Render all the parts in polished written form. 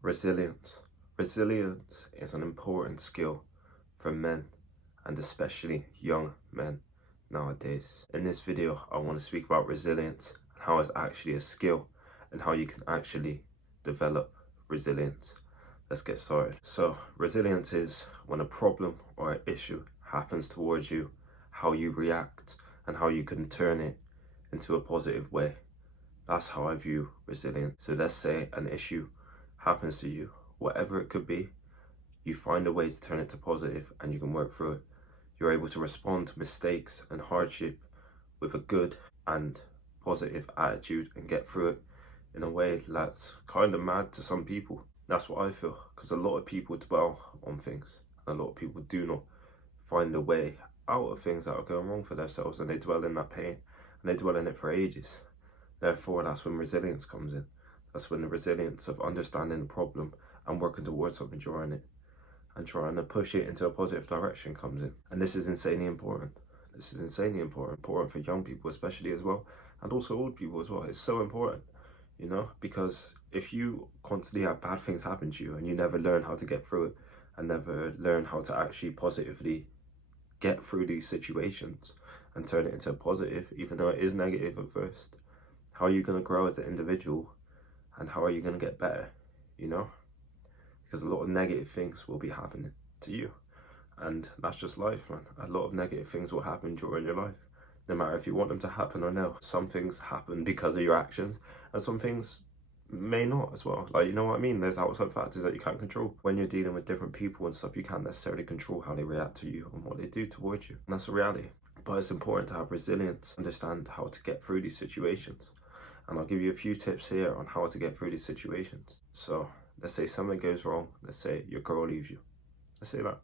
Resilience. Resilience is an important skill for men, and especially young men nowadays. In this video, I want to speak about resilience and how it's actually a skill and how you can actually develop resilience. Let's get started. So, resilience is when a problem or an issue happens towards you, how you react and how you can turn it into a positive way. That's how I view resilience. So let's say an issue happens to you, whatever it could be, you find a way to turn it to positive and you can work through it. You're able to respond to mistakes and hardship with a good and positive attitude and get through it in a way that's kind of mad to some people. That's what I feel, because a lot of people dwell on things. A lot of people do not find a way out of things that are going wrong for themselves, and they dwell in that pain and they dwell in it for ages. Therefore, that's when resilience comes in. That's when the resilience of understanding the problem and working towards something during it and trying to push it into a positive direction comes in. And this is insanely important. This is insanely important for young people especially as well, and also old people as well. It's so important, you know, because if you constantly have bad things happen to you and you never learn how to get through it and never learn how to actually positively get through these situations and turn it into a positive, even though it is negative at first, how are you going to grow as an individual and how are you going to get better, you know? Because a lot of negative things will be happening to you. And that's just life, man. A lot of negative things will happen during your life, no matter if you want them to happen or no. Some things happen because of your actions, and some things may not as well. Like, you know what I mean? There's outside factors that you can't control. When you're dealing with different people and stuff, you can't necessarily control how they react to you and what they do towards you. And that's a reality. But it's important to have resilience, understand how to get through these situations. And I'll give you a few tips here on how to get through these situations. So let's say something goes wrong. Let's say your girl leaves you. Let's say that.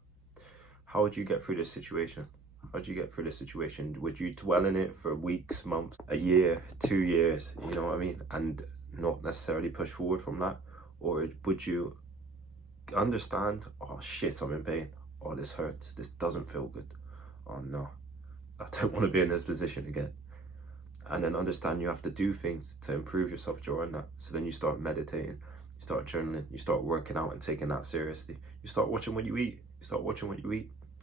How would you get through this situation? How would you get through this situation? Would you dwell in it for weeks, months, a year, 2 years, you know what I mean? And not necessarily push forward from that? Or would you understand, oh shit, I'm in pain. Oh, this hurts. This doesn't feel good. Oh no, I don't want to be in this position again. And then understand you have to do things to improve yourself during that. So then you start meditating, you start journaling, you start working out and taking that seriously. You start watching what you eat,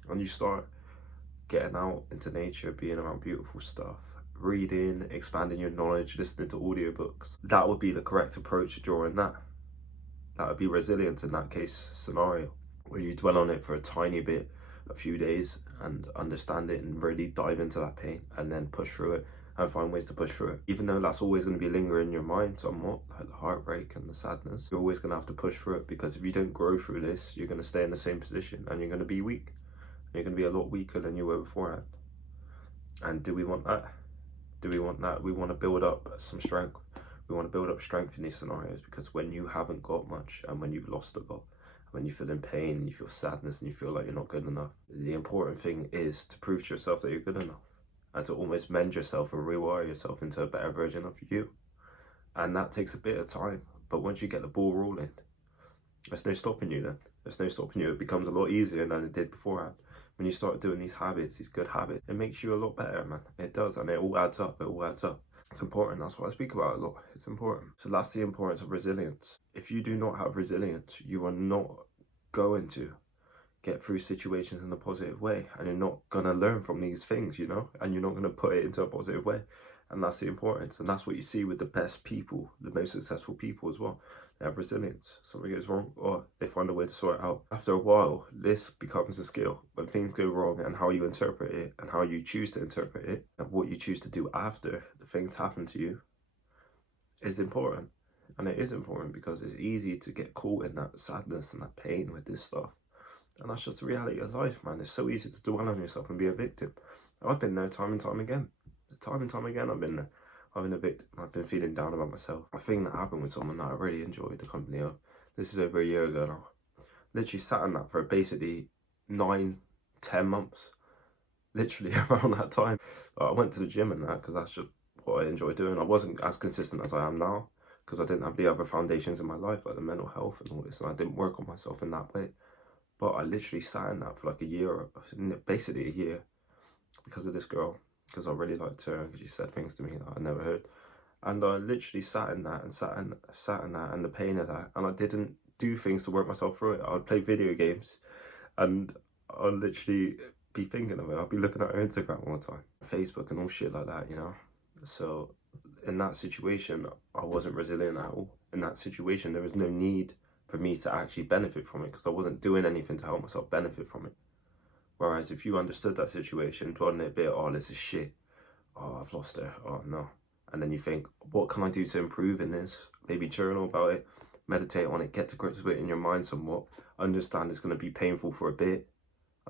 and you start getting out into nature, being around beautiful stuff, reading, expanding your knowledge, listening to audiobooks. That would be the correct approach during that. That would be resilience in that case scenario, where you dwell on it for a tiny bit, a few days, and understand it and really dive into that pain and then push through it and find ways to push through it. Even though that's always going to be lingering in your mind somewhat, like the heartbreak and the sadness, you're always going to have to push through it, because if you don't grow through this, you're going to stay in the same position and you're going to be weak. You're going to be a lot weaker than you were beforehand. And do we want that? Do we want that? We want to build up some strength. We want to build up strength in these scenarios, because when you haven't got much and when you've lost a lot, when you feel in pain and you feel sadness and you feel like you're not good enough, the important thing is to prove to yourself that you're good enough and to almost mend yourself and rewire yourself into a better version of you. And that takes a bit of time, but once you get the ball rolling, there's no stopping you then. There's no stopping you. It becomes a lot easier than it did beforehand. When you start doing these habits, these good habits, it makes you a lot better, man. It does, and it all adds up. It all adds up. It's important. That's what I speak about a lot. It's important. So that's the importance of resilience. If you do not have resilience, you are not going to get through situations in a positive way, and you're not going to learn from these things, you know, and you're not going to put it into a positive way. And that's the importance. And that's what you see with the best people, the most successful people as well. They have resilience. Something goes wrong, or they find a way to sort it out. After a while, this becomes a skill. When things go wrong, and how you interpret it and how you choose to interpret it and what you choose to do after the things happen to you is important. And it is important because it's easy to get caught in that sadness and that pain with this stuff. And that's just the reality of life, man. It's so easy to dwell on yourself and be a victim. I've been there time and time again. Time and time again, I've been there. I've been a victim. I've been feeling down about myself. A thing that happened with someone that I really enjoyed the company of. This is over a year ago now. Literally sat in that for basically 9-10 months. Literally around that time. I went to the gym and that, because that's just what I enjoy doing. I wasn't as consistent as I am now, because I didn't have the other foundations in my life, like the mental health and all this, and I didn't work on myself in that way. But I literally sat in that for like a year, basically a year, because of this girl, because I really liked her, because she said things to me that I never heard. And I literally sat in that and sat in that and the pain of that, and I didn't do things to work myself through it. I would play video games and I'll literally be thinking of it. I'll be looking at her Instagram all the time, Facebook and all shit like that, you know? So in that situation, I wasn't resilient at all. In that situation, there was no need for me to actually benefit from it because I wasn't doing anything to help myself benefit from it. Whereas if you understood that situation, dwelling it a bit, oh, this is shit. Oh, I've lost her. Oh, no. And then you think, what can I do to improve in this? Maybe journal about it, meditate on it, get to grips with it in your mind somewhat. Understand it's going to be painful for a bit.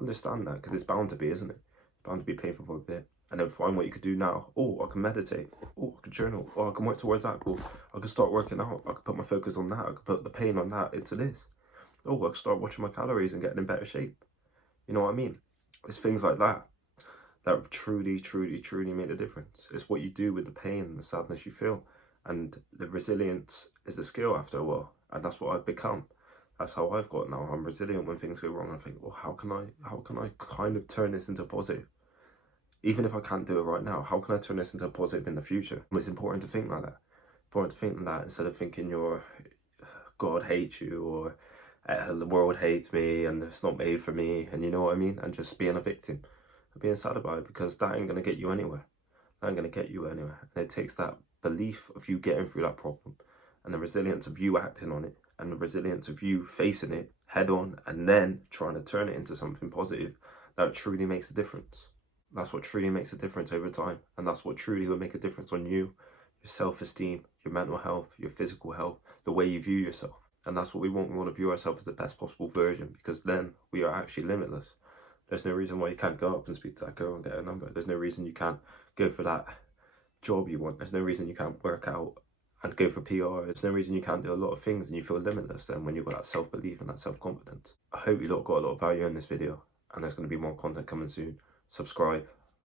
Understand that, because it's bound to be, isn't it? It's bound to be painful for a bit. And then find what you could do now. Oh, I can meditate. Oh, I can journal. Oh, I can work towards that goal. I can start working out. I can put my focus on that. I can put the pain on that into this. Oh, I can start watching my calories and getting in better shape. You know what I mean? It's things like that that truly, truly, truly make a difference. It's what you do with the pain and the sadness you feel. And the resilience is a skill after a while. And that's what I've become. That's how I've got now. I'm resilient when things go wrong. I think, well, how can I kind of turn this into a positive? Even if I can't do it right now, how can I turn this into a positive in the future? It's important to think like that. Important to think like that instead of thinking God hates you or the world hates me and it's not made for me, and you know what I mean? And just being a victim and being sad about it, because that ain't going to get you anywhere. That ain't going to get you anywhere. And it takes that belief of you getting through that problem and the resilience of you acting on it and the resilience of you facing it head on and then trying to turn it into something positive that truly makes a difference. That's what truly makes a difference over time. And that's what truly will make a difference on you, your self-esteem, your mental health, your physical health, the way you view yourself. And that's what we want. We want to view ourselves as the best possible version, because then we are actually limitless. There's no reason why you can't go up and speak to that girl and get a number. There's no reason you can't go for that job you want. There's no reason you can't work out and go for PR. There's no reason you can't do a lot of things and you feel limitless then when you've got that self-belief and that self-confidence. I hope you lot got a lot of value in this video, and there's going to be more content coming soon. Subscribe